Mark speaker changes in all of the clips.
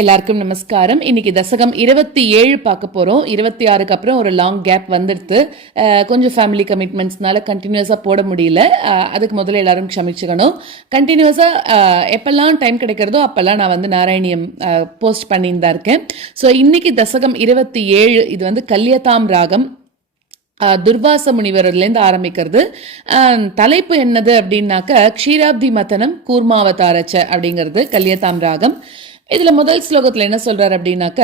Speaker 1: எல்லாருக்கும் நமஸ்காரம். இன்னைக்கு தசகம் இருபத்தி ஏழு பார்க்க போறோம். இருபத்தி ஆறுக்கு அப்புறம் ஒரு லாங் கேப் வந்துடுது கொஞ்சம் ஃபேமிலி கமிட்மெண்ட்ஸ்னால கண்டினியூஸாக போட முடியல. அதுக்கு முதல்ல எல்லாரும் க்ஷமிச்சுக்கணும். கண்டினியூஸாக எப்பெல்லாம் டைம் கிடைக்கிறதோ அப்பெல்லாம் நான் வந்து நாராயணியம் போஸ்ட் பண்ணியிருந்தா இருக்கேன். ஸோ இன்னைக்கு தசகம் இருபத்தி ஏழு. இது வந்து கல்யதாம் ராகம். துர்வாச முனிவர்லேருந்து ஆரம்பிக்கிறது. தலைப்பு என்னது அப்படின்னாக்க க்ஷீராப்தி மதனம் கூர்மாவதாரச்ச அப்படிங்கிறது கல்யதாம் ராகம். இதுல முதல் ஸ்லோகத்துல என்ன சொல்றாரு அப்படின்னாக்க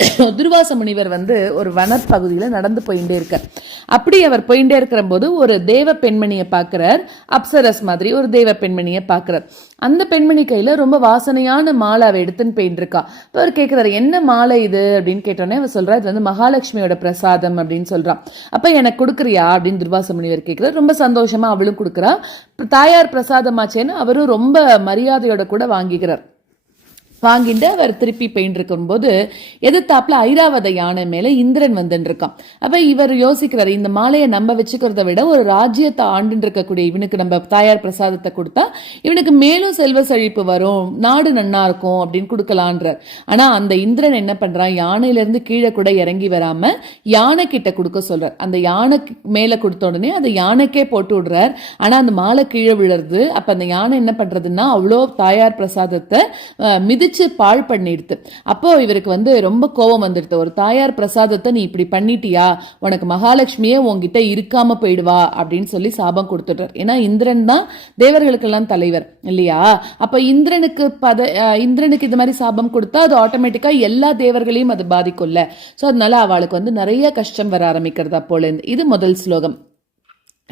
Speaker 1: துர்வாச முனிவர் வந்து ஒரு வனப்பகுதியில் நடந்து போயிட்டே இருக்கார். அப்படி அவர் போயிட்டே இருக்கிற போது ஒரு தேவ பெண்மணியை பார்க்கிறார். அப்சரஸ் மாதிரி ஒரு தேவ பெண்மணியை பார்க்கிறார். அந்த பெண்மணி கையில் ரொம்ப வாசனையான மாலை அவள் எடுத்துன்னு போயிட்டு இருக்கா. இப்போ அவர் கேட்குறாரு என்ன மாலை இது? அப்படின்னு கேட்டோன்னே அவர் சொல்கிறார் இது வந்து மகாலட்சுமியோட பிரசாதம் அப்படின்னு சொல்கிறான் அப்போ எனக்கு கொடுக்குறியா? அப்படின்னு துர்வாச முனிவர் கேட்குறாரு ரொம்ப சந்தோஷமாக அவளும் கொடுக்குறா. தாயார் பிரசாதமாச்சேன்னு அவரும் ரொம்ப மரியாதையோட கூட வாங்கிக்கிறார். வாங்கிட்டு அவர் திருப்பி போயிட்டு இருக்கும்போது எதிர்த்தாப்புல ஐராவத யானை மேல இந்திரன் வந்துட்டு இருக்கான் அப்ப இவர் யோசிக்கிறாரு இந்த மாலையை நம்ம வச்சுக்கிறத விட ஒரு ராஜ்யத்தை ஆண்டுன்னு இருக்கக்கூடிய இவனுக்கு நம்ம தாயார் பிரசாதத்தை கொடுத்தா இவனுக்கு மேலும் செல்வ செழிப்பு வரும் நாடு நன்னா இருக்கும் அப்படின்னு கொடுக்கலான்றார். ஆனா அந்த இந்திரன் என்ன பண்றான் யானையில இருந்து கீழே கூட இறங்கி வராம யானை கிட்ட கொடுக்க சொல்றார். அந்த யானை மேல கொடுத்த உடனே அந்த யானைக்கே போட்டு விடுறார். ஆனா அந்த மாலை கீழே விழுறது அப்ப அந்த யானை என்ன பண்றதுன்னா அவ்வளோ தாயார் பிரசாதத்தை மிதி இடிச்சு பாழ் பண்ணிடுது அப்போ இவருக்கு வந்து ரொம்ப கோபம் வந்துடுது ஒரு தாயார் பிரசாதத்தை நீ இப்படி பண்ணிட்டியா? உனக்கு மகாலட்சுமியே உங்ககிட்ட இருக்காம போயிடுவா? அப்படின்னு சொல்லி சாபம் கொடுத்துட்டார் ஏன்னா இந்திரன் தான் தேவர்களுக்கெல்லாம் தலைவர் இல்லையா? அப்ப இந்திரனுக்கு பத இந்திரனுக்கு இது மாதிரி சாபம் கொடுத்தா அது ஆட்டோமேட்டிக்கா எல்லா தேவர்களையும் அது பாதிக்கும்ல. ஸோ அதனால அவளுக்கு வந்து நிறைய கஷ்டம் வர ஆரம்பிக்கிறது அப்போலேருந்து இது முதல் ஸ்லோகம்.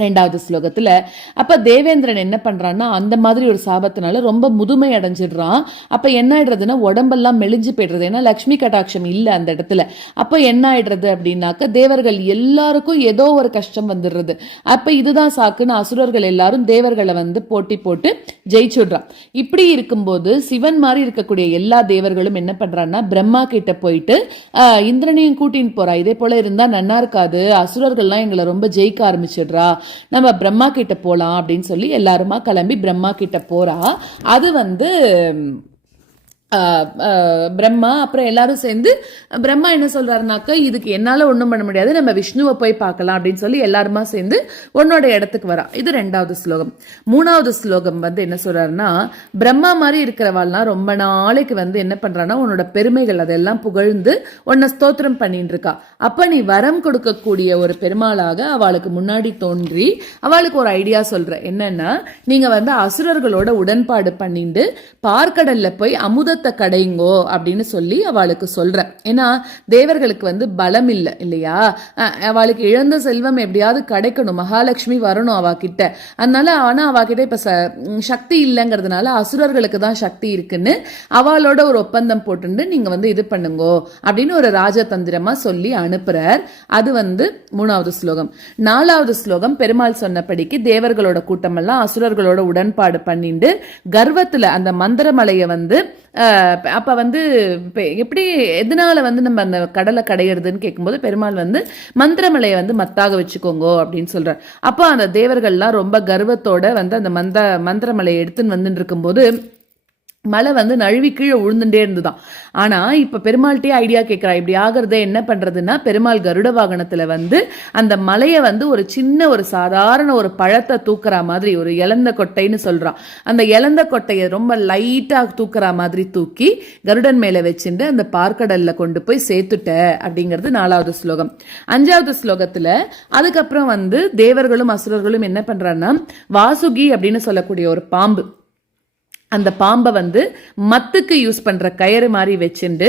Speaker 1: ரெண்டாவது ஸ்லோகத்தில் அப்போ தேவேந்திரன் என்ன பண்ணுறான்னா அந்த மாதிரி ஒரு சாபத்தினால ரொம்ப முதுமை அடைஞ்சிடுறான். அப்போ என்ன ஆயிடுறதுன்னா உடம்பெல்லாம் மெலிஞ்சு போயிடுறது. ஏன்னா லக்ஷ்மி கட்டாட்சம் இல்லை அந்த இடத்துல. அப்போ என்ன ஆயிடுறது அப்படின்னாக்க தேவர்கள் எல்லாருக்கும் ஏதோ ஒரு கஷ்டம் வந்துடுறது. அப்போ இதுதான் சாக்குன்னு அசுரர்கள் எல்லாரும் தேவர்களை வந்து போட்டி போட்டு ஜெயிச்சுடுறான். இப்படி இருக்கும்போது சிவன் மாதிரி இருக்கக்கூடிய எல்லா தேவர்களும் என்ன பண்ணுறான்னா பிரம்மா கிட்ட போயிட்டு இந்திரனையும் கூட்டின்னு போறா. இதே போல இருந்தால் நன்னா இருக்காது. அசுரர்கள்லாம் எங்களை ரொம்ப ஜெயிக்க ஆரம்பிச்சிடுறா. நம்ம பிரம்மா கிட்ட போகலாம் அப்படின்னு சொல்லி எல்லாருமா கிளம்பி பிரம்மா கிட்ட போறா. அது வந்து பிரம்மா அப்புறம் எல்லாரும் சேர்ந்து பிரம்மா என்ன சொல்றாருனாக்க இதுக்கு என்னால ஒன்றும் பண்ண முடியாது நம்ம விஷ்ணுவை போய் பார்க்கலாம் அப்படின்னு சொல்லி எல்லாருமா சேர்ந்து உன்னோட இடத்துக்கு வரா. இது ரெண்டாவது ஸ்லோகம். மூணாவது ஸ்லோகம் வந்து என்ன சொல்றாருன்னா பிரம்மா மாதிரி இருக்கிறவாள்லாம் ரொம்ப நாளைக்கு வந்து என்ன பண்றான்னா உன்னோட பெருமைகள் அதெல்லாம் புகழ்ந்து உன்னை ஸ்தோத்திரம் பண்ணிட்டு இருக்கா. அப்ப நீ வரம் கொடுக்கக்கூடிய ஒரு பெருமாளாக அவளுக்கு முன்னாடி தோன்றி அவளுக்கு ஒரு ஐடியா சொல்ற. என்னன்னா நீங்க வந்து அசுரர்களோட உடன்பாடு பண்ணிட்டு பார்க்கடல்ல போய் அமுத அமுதத்தை கடைங்கோ அப்படின்னு சொல்லி அவளுக்கு சொல்ற. ஏன்னா தேவர்களுக்கு வந்து பலம் இல்லை இல்லையா அவளுக்கு இழந்த செல்வம் எப்படியாவது கிடைக்கணும். மகாலட்சுமி வரணும் அவ கிட்ட அதனால ஆனா அவ கிட்ட இப்ப ச- சக்தி இல்லைங்கிறதுனால அசுரர்களுக்கு தான் சக்தி இருக்குன்னு அவளோட ஒரு ஒப்பந்தம் போட்டுண்டு நீங்க வந்து இது பண்ணுங்கோ அப்படின்னு ஒரு ராஜதந்திரமா சொல்லி அனுப்புறார். அது வந்து மூணாவது ஸ்லோகம். நாலாவது ஸ்லோகம் பெருமாள் சொன்னபடிக்கு தேவர்களோட கூட்டமெல்லாம் அசுரர்களோட உடன்பாடு பண்ணிட்டு கர்வத்துல அந்த மந்திரமலையை வந்து அப்போ வந்து எப்படி எதனால வந்து நம்ம அந்த கடலை கடையிறதுன்னு கேட்கும்போது பெருமாள் வந்து மந்திரமலையை வந்து மத்தாக வச்சுக்கோங்க அப்படின்னு சொல்கிறார் அப்போ அந்த தேவர்கள்லாம் ரொம்ப கர்வத்தோட வந்து அந்த மந்த மந்திரமலையை எடுத்துன்னு வந்துட்டு இருக்கும்போது மலை வந்து நழுவி கீழே உழுந்துட்டே இருந்துதான். ஆனா இப்ப பெருமாள்கிட்டயே ஐடியா கேட்கிறா இப்படி ஆகிறத என்ன பண்றதுன்னா பெருமாள் கருட வாகனத்துல வந்து அந்த மலையை வந்து ஒரு சின்ன ஒரு சாதாரண ஒரு பழத்தை தூக்குற மாதிரி ஒரு இலந்த கொட்டைன்னு சொல்றான் அந்த இலந்த கொட்டையை ரொம்ப லைட்டா தூக்குற மாதிரி தூக்கி கருடன் மேல வச்சுட்டு அந்த பார்க்கடல்ல கொண்டு போய் சேர்த்துட்ட அப்படிங்கிறது நாலாவது ஸ்லோகம். அஞ்சாவது ஸ்லோகத்துல அதுக்கப்புறம் வந்து தேவர்களும் அசுரர்களும் என்ன பண்றாங்கன்னா வாசுகி அப்படின்னு சொல்லக்கூடிய ஒரு பாம்பு அந்த பாம்பை வந்து மத்துக்கு யூஸ் பண்ற கயிறு மாதிரி வச்சுண்டு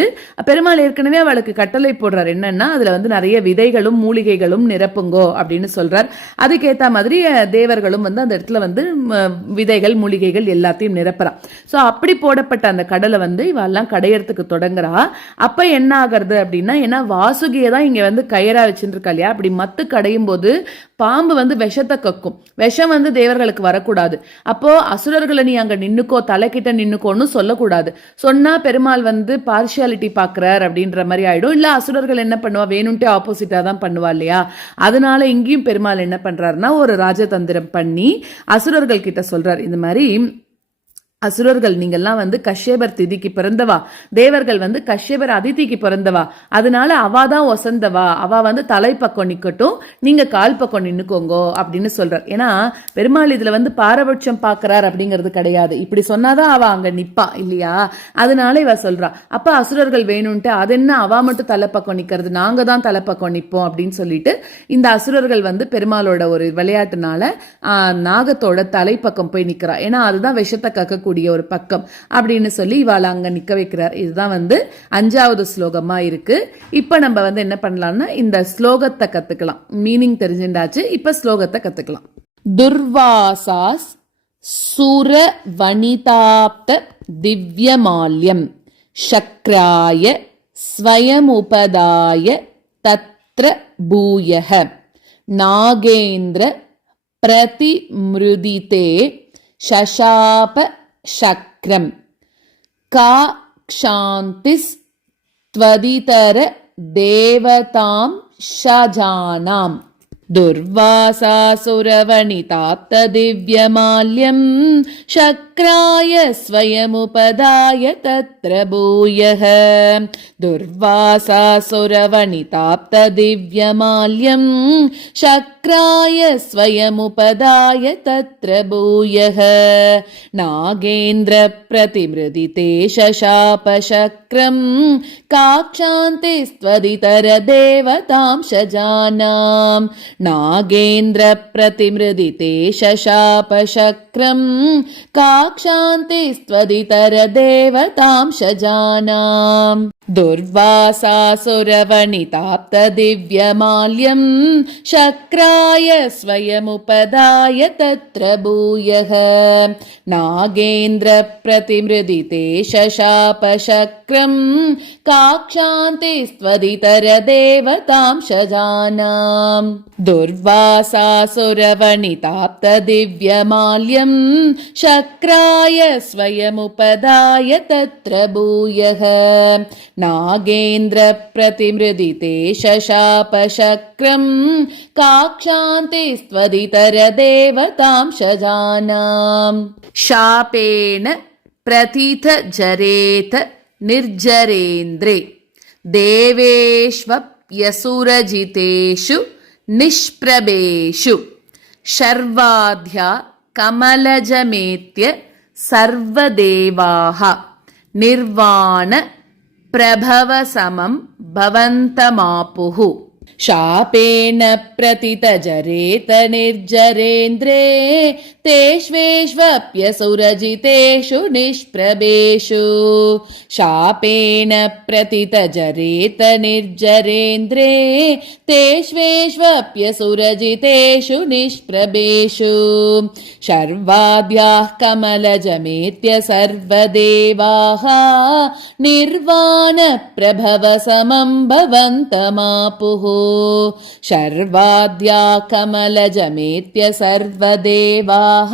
Speaker 1: பெருமாள் ஏற்கனவே அவளுக்கு கட்டளை போடுறார். என்னன்னா அதுல வந்து நிறைய விதைகளும் மூலிகைகளும் நிரப்புங்கோ அப்படின்னு சொல்றார். அதுக்கேத்த மாதிரி தேவர்களும் வந்து அந்த இடத்துல வந்து விதைகள் மூலிகைகள் எல்லாத்தையும் நிரப்புறா. ஸோ அப்படி போடப்பட்ட அந்த கடலை வந்து இவெல்லாம் கடையறதுக்கு தொடங்குறா. அப்ப என்ன ஆகிறது அப்படின்னா ஏன்னா வாசுகியை தான் இங்க வந்து கயிறா வச்சுட்டு இருக்கா இல்லையா? அப்படி மத்து கடையும் போது பாம்பு வந்து விஷத்தை கக்கும். விஷம் வந்து தேவர்களுக்கு வரக்கூடாது. அப்போ அசுரர்களை நீ அங்க நின்னுக்கோ தலைக்கிட்ட நின்னுக்கோன்னு சொல்லக்கூடாது. சொன்னால் பெருமாள் வந்து பார்ஷியாலிட்டி பார்க்குறார் அப்படின்ற மாதிரி ஆகிடும் இல்லை அசுரர்கள் என்ன பண்ணுவா? வேணும்ட்டே ஆப்போசிட்டாக தான் பண்ணுவா இல்லையா? அதனால இங்கேயும் பெருமாள் என்ன பண்ணுறாருன்னா ஒரு ராஜதந்திரம் பண்ணி அசுரர்கள் கிட்ட சொல்கிறார் இந்த மாதிரி அசுரர்கள் நீங்கள்லாம் வந்து கஷ்யபர் திதிக்கு பிறந்தவா? தேவர்கள் வந்து கஷ்யபர் அதிதிக்கு பிறந்தவா? அதனால அவா தான் ஒசந்தவா? அவ வந்து தலைப்பக்கம் நிக்கட்டும். நீங்க கால் பக்கம் நின்னுக்கோங்கோ அப்படின்னு சொல்றார். ஏன்னா பெருமாள் இதுல வந்து பாரபட்சம் பாக்குறார் அப்படிங்கிறது கிடையாது. இப்படி சொன்னாதான் அவ அங்க நிப்பா இல்லையா? அதனால இவ சொல்றா. அப்ப அசுரர்கள் வேணும்ட்டு அது என்ன? அவ மட்டும் தலைப்பக்கம் நிக்கிறது. நாங்க தான் தலைப்பக்கம் நிப்போம் அப்படின்னு சொல்லிட்டு இந்த அசுரர்கள் வந்து பெருமாளோட ஒரு விளையாட்டுனால நாகத்தோட தலைப்பக்கம் போய் நிக்கிறா. ஏன்னா அதுதான் விஷத்தை கக்கக்கூடிய ஒரு பக்கம் அப்படின்னு சொல்லி இவாளை அங்க நிக்க வைக்கிறார் இதுதான் வந்து அஞ்சாவது ஸ்லோகமா இருக்கு இப்ப நம்ம வந்து என்ன பண்ணலாம்னா இந்த ஸ்லோகத்தை கத்துக்கலாம் மீனிங் தெரிஞ்சுட்டாச்சு இப்ப ஸ்லோகத்தை கத்துக்கலாம் துர்வாசாஸ் சுர வனிதாப்த திவ்யமால்யம் சக்ராய ஸ்வயமுபதாய தத்ர பூயः நாகேந்திர प्रतिमृदिते शशाप शक्रम् का क्षान्तिस्त्वदितर देवतां शजानाम् दुर्वासासुरवनिताप्तदिव्यमाल्यम् शक्राय स्वयमुपदाय तत्र भूयः। दुर्वासासुरवनिताप्तदिव्यमाल्यम् शक्राय स्वयमुपदाय तत्र भूयः। नागेन्द्रप्रतिमृदिते शशापशक्रम् काक्षान्ते स्त्वदितरदेवतां शजानाम् नागेन्द्रप्रतिमृदिते शशापशक्रम् काक्षान्ते स्त्वदितरदेवतां शजानाम् दुर्वासासुरवनिताप्तदिव्यमाल्यम् शक्राय स्वयमुपदाय तत्र भूयः। नागेन्द्रप्रतिमृदिते शशापशक्रम् काक्षान्ते स्त्वदितरदेवतां शजानाम् दुर्वासासुरवनिताप्तदिव्यमाल्यम् शक्राय स्वयमुपदाय तत्र भूयः नागेन्द्रप्रतिमृदिते शशापशक्रम् काक्षान्ते स्त्वदितरदेवतां शजानाम्। शापेन प्रथितजरेत निर्जरेन्द्रे देवेष्वप्यसुरजितेषु निष्प्रभेषु शर्वाध्या कमलजमेत्य सर्वदेवाः निर्वाण प्रभवसमं भवन्तमापुः शापेन प्रतितजरेत निर्जरेन्द्रे तेष्वेष्वप्यसुरजितेषु निष्प्रभेषु। शापेन प्रतितजरेत निर्जरेन्द्रे तेष्वेष्वप्यसुरजितेषु निष्प्रभेषु। शर्वाद्याः कमलजमेत्य सर्वदेवाः निर्वाणप्रभवसमं भवन्तमापुः शर्वाद्या कमलजमेत्य सर्वदेवाः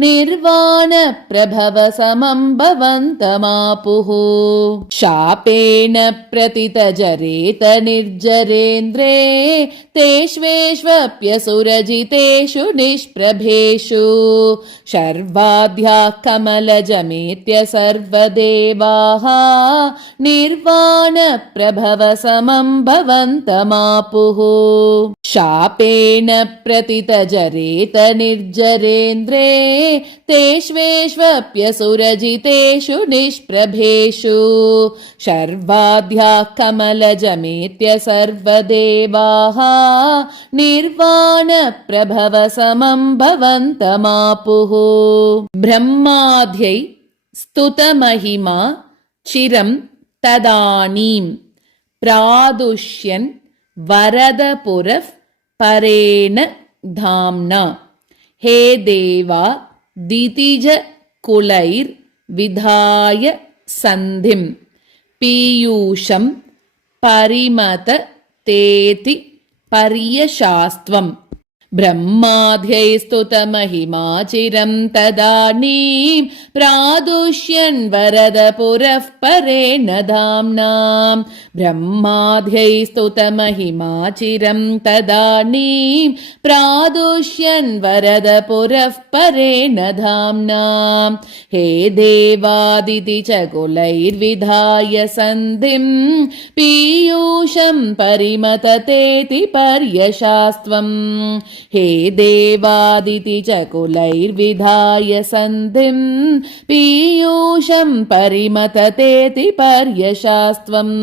Speaker 1: निर्वाणप्रभवसमं भवन्तमापुः। शापेन प्रतितजरेत निर्जरेन्द्रे तेष्वेष्वप्यसुरजितेषु निष्प्रभेषु। शर्वाद्याः कमलजमेत्य सर्वदेवाः निर्वाणप्रभवसमं भवन्तमापुः शापेन प्रतितजरेत निर्जरेन्द्रे तेष्वेष्वप्यसुरजितेषु निष्प्रभेषु। शर्वाद्याः कमलजमेत्य सर्वदेवाः निर्वाणप्रभवसमं भवन्तमापुः ब्रह्माध्यै स्तुतमहिमा चिरं तदानीम् प्रादुष्यन् वरदपुरः परेण धाम्ना। हे देवा दितिजकुलैर्विधाय सन्धिं पीयूषं परिमत तेति पर्यशास्त्वम् ब्रह्माध्यैस्तुतमहिमा चिरं तदानीं प्रादुष्यन् वरद पुरः परेण धाम्नाम् ब्रह्माध्यैस्तुतमहिमा चिरं तदानीं प्रादुष्यन् वरद पुरः परेण धाम्नाम् हे देवादिति च कुलैर्विधाय सन्धिं पीयूषं परिमततेति पर्यशास्त्वम् हे देवादिति च कुलैर्विधाय सन्धिं पीयूषं परिमततेति पर्यशास्त्वम्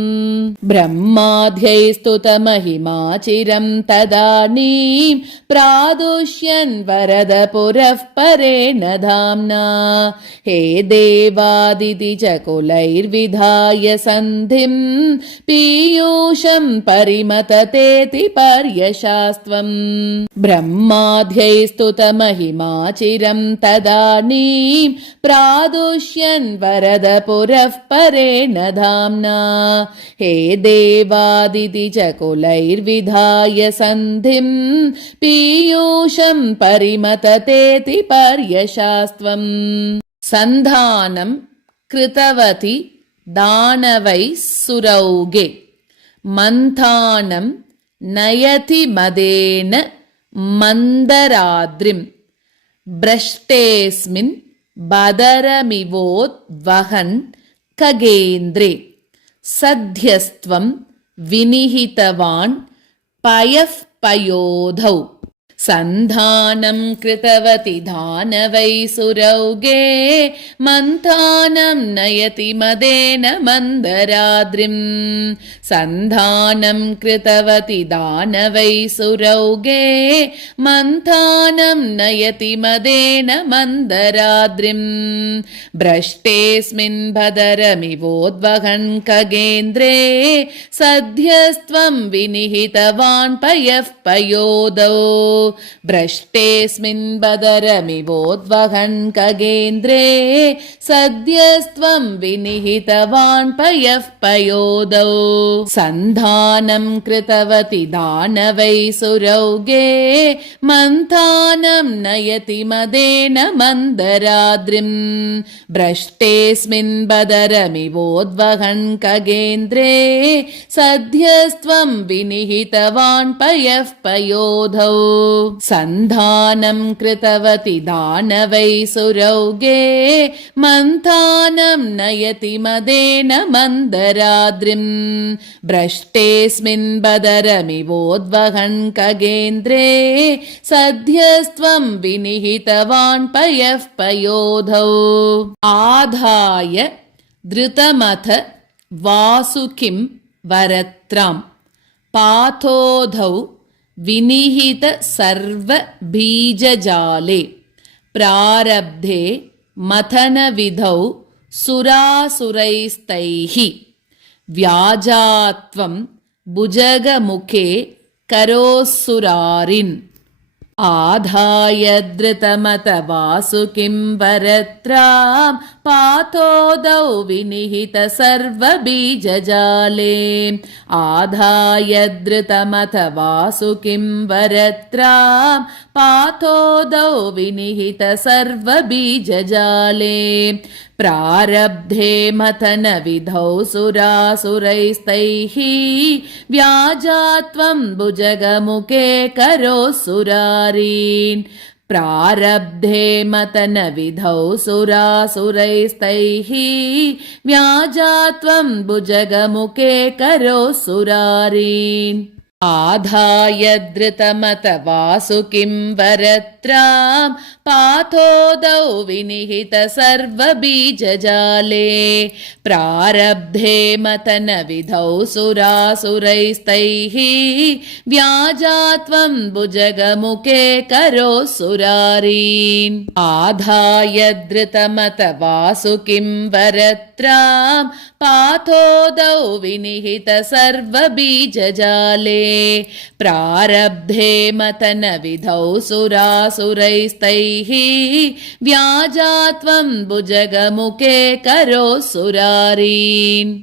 Speaker 1: ब्रह्माध्यैस्तुतमहिमा चिरं तदानीं प्रादुष्यन् वरद पुरः परेण धाम्ना। हे देवादिति च कुलैर्विधाय सन्धिं पीयूषं परिमततेति पर्यशास्त्वम् ब्रह्माध्यैस्तुतमहिमा चिरं तदानीं प्रादुष्यन् वरद पुरः परेण धाम्ना। हे देवादिति च कुलैर्विधाय सन्धिं पीयूषं परिमततेति पर्यशास्त्वम् सन्धानं कृतवति दानवैः सुरौगे। मन्थानं नयति मदेन मन्दराद्रिं भ्रष्टेऽस्मिन् बदरमिवोद्वहन् खगेन्द्रे सध्यस्त्वं विनिहितवान् पयः पयोधौ सन्धानं कृतवति दानवै सुरौगे मन्थानं नयति मदेन मन्दराद्रिं। सन्धानं कृतवति दानवै सुरौगे मन्थानं नयति मदेन मन्दराद्रिं। भ्रष्टेऽस्मिन् भदरमिवोद्वहन् खगेन्द्रे सद्यस्त्वं विनिहितवान् पयः पयोदौ भ्रष्टेऽस्मिन् बदरमिवोद्वहन् खगेन्द्रे सद्यस्त्वं विनिहितवान् पयः पयोदौ। सन्धानं कृतवति दानवै सुरौगे मन्थानं नयति मदेन मन्दराद्रिं भ्रष्टेऽस्मिन् बदरमिवोद्वहन् खगेन्द्रे सद्यस्त्वं विनिहितवान् पयः पयोधौ सन्धानं कृतवति दानवै सुरौगे मन्थानं नयति मदेन मन्दराद्रिं। भ्रष्टेऽस्मिन् बदरमिवोद्वहन् खगेन्द्रे सद्यस्त्वं विनिहितवान् पयः पयोधौ। आधाय धृतमथ वासुकिं वरत्रां पाथोधौ विनिहित सर्वबीजजाले। प्रारब्धे मथनविधौ सुरासुरैस्तैः। व्याजात्वं भुजगमुखे करोस्सुरारिन् आधाय धृतमत वासुकिं वरत्रां पाथोदौ विनिहित सर्वबीजजाले आधाय धृतमथ वासुकिं वरत्रां पाथोदौ विनिहित सर्वबीजजाले। प्रारब्धे मथनविधौ सुरासुरैस्तैः। व्याजात्वं भुजगमुखे करोऽसुरारीन् प्रारब्धे मतनविधौ सुरासुरैस्तैः। व्याजात्वं भुजगमुखे करोऽसुरारीन् आधाय धृतमत वासुकिं वरत्रां पाथोदौ विनिहित सर्वबीजजाले। प्रारब्धे मतनविधौ सुरासुरैस्तैः। व्याजात्वं भुजगमुखे करोऽसुरारीन् आधाय धृतमत वासुकिं वरत्रां। पाथोदौ विनिहित सर्वबीजजाले। प्रारब्धे मतनविधौ सुरासुरैस्तैः व्याजा त्वं भुजगमुखे करो सुरारी